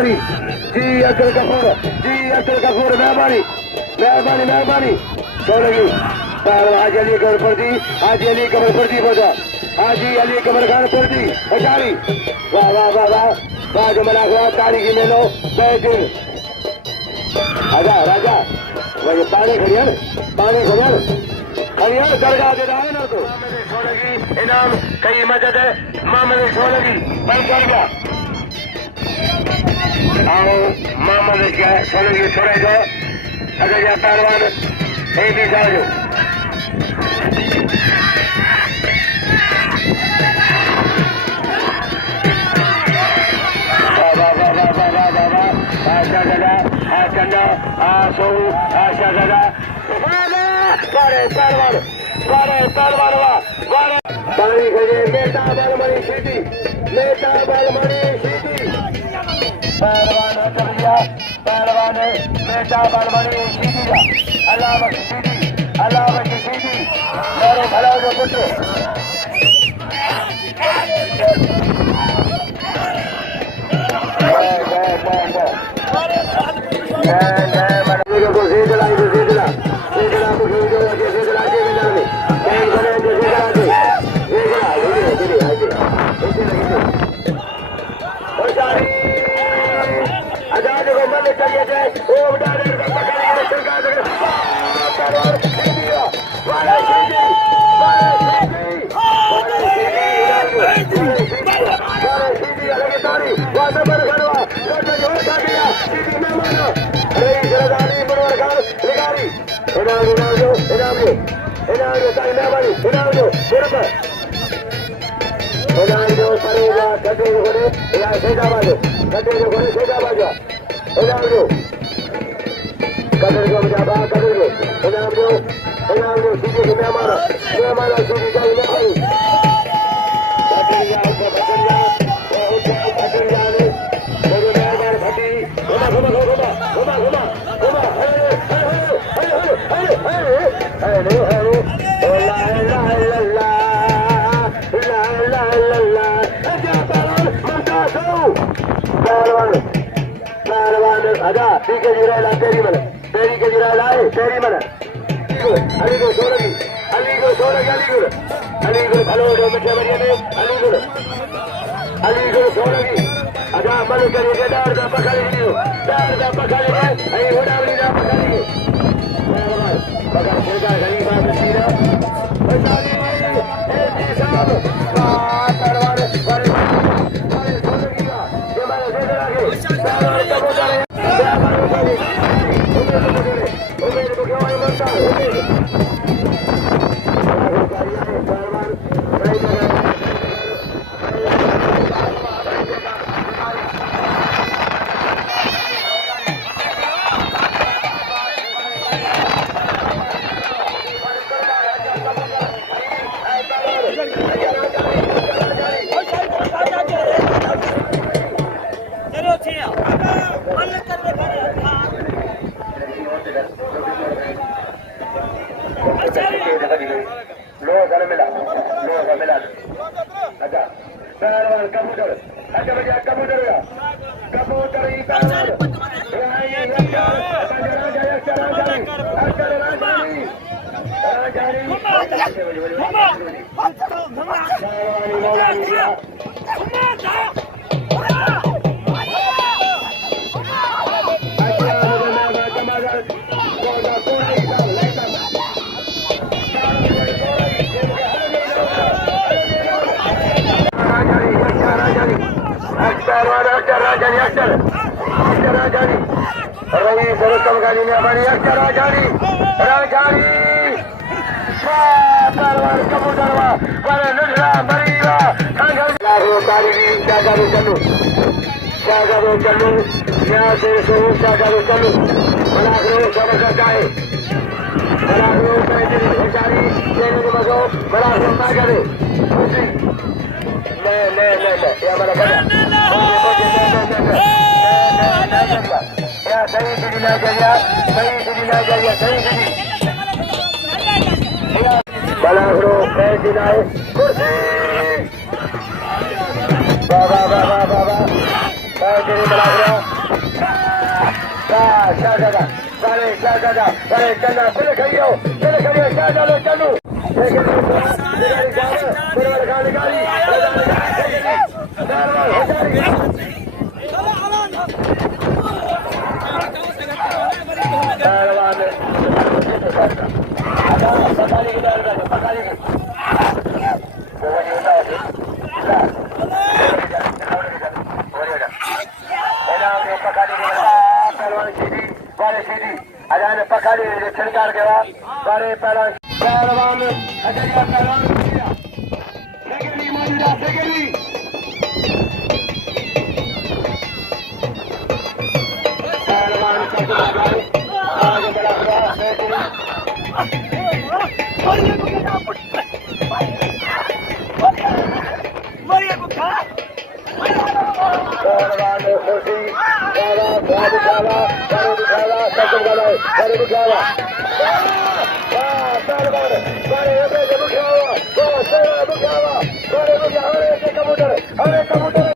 जारी जी अब्दुल गफूर मेहरबानी मेहरबानी मेहरबानी सोलगी हाजी अली कमर फर्दी हाजी अली कमर फर्दी बोझा हाजी अली कमर खान फर्दी जारी वाह वाह वाह वाह वाह जो मना हुआ तारीखी में लो बैठिन राजा राजा वही पानी खड़िया दरगाह दे रहा है ना तो सोलगी इनाम कई मदद है मोहम्मद सोलगी बंद कर गया आओ मोहम्मद क्या सोलगी छोड़े दो अगर यह पहलवान एक भी जाओ आशा दादा आशा सोहू आशा दादा पहलवान पानी खजे मेटा बालमणि सीधी पहलवान चलिया पहलवान मेटा बालमणि सीधी अल्लाह की सीधी मेरे भला जो पुत्र तेरी बना रहा शाहजादा सारे शाहजादा अरे चन्ना चले खड़ियो शाहजादा चलू पकाड़ी छिड़कार के बाद सारे पहलवान पहलवान सेकेंडरी मौजूदा सेकेंडरी पहलवान आगे बढ़ा हुआ पहलवान खुशी दिखावा कबूतर